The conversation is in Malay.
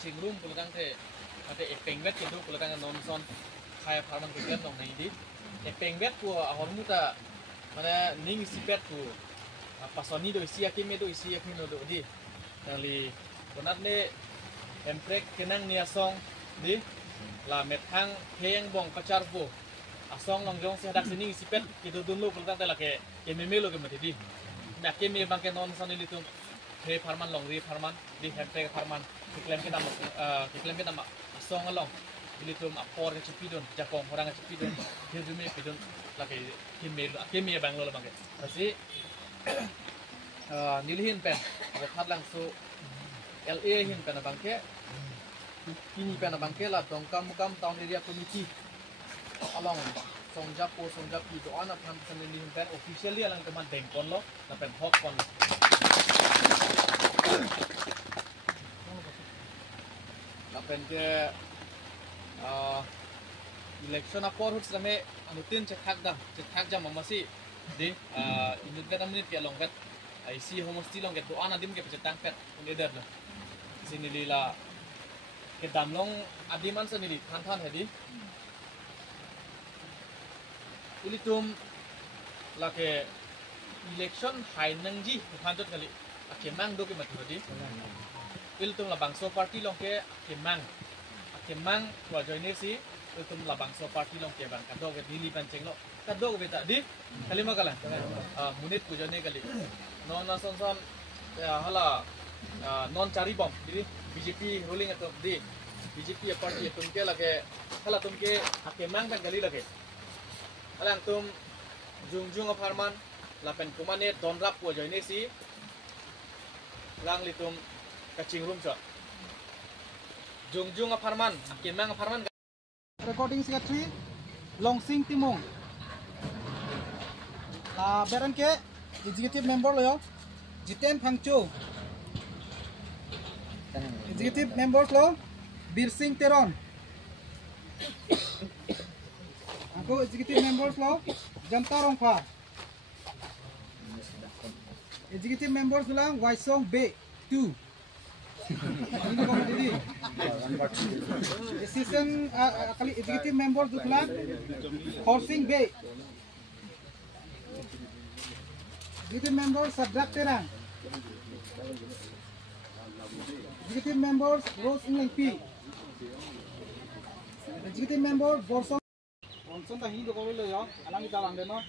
kacing room pulkang te ate epengwet itu pulkang nonson kaya farman kuken dong nih di epengwet ku ahon muta mana ning sipet ku pasoni do isi yakin do di kali konat ne emprek kenang niasong di la methang heng bong pacar po asong long jong sehadak sini sipet itu dulu pulkang te lake kememe lo kemati di nak keme bangke nonson ini tuh he farman long ri farman di hempe farman kiklem kita mak asong along ini tuh apor ke cepidon jakong orang ke cepidon dia jume pidon lagi keme bang lo bangke masih nilihin pen buat langsung LA hin pen bangke ini pen bangke lah dongkam mukam tahun area komiti along songjap itu anak ham nilihin pen officially alang teman dengkon lo na pen hok kon lapen ke election apor hut same anutin cetak jam masih di inut kata menit ke longket IC homosti longket doa nadim ke pecetang pet eder lah sini lila ke damlong adiman sendiri kantan hedi ilitum lake election hai nangji kantot kali akemang do ke mati hedi iltum la bangso party long ke akemang wa joiner si iltum la bangso party long ke bang kado ke dili panceng lo kado ke beta di kalima kala munit ku jone kali non son hala non cari bom jadi BJP ruling atau di BJP party tum ke lage hala tum ke akemang kan kali lage hala tum jung aparman lapen kumane donrap ku joiner si lang litum kacing room shot jung aparman akemang aparman recording secretary Longsing Timong beran ke executive member lo yo Jiten Phangcho executive members lo Birsing Teron aku executive members lo Jamta Rongpha executive members lang Waisong B 2 assistant kali executive members duklan Horsing Bay executive members Sabrak Terang executive members Rose England P executive member Borsong Borsong tahi do ko lo yo alam ita lang deno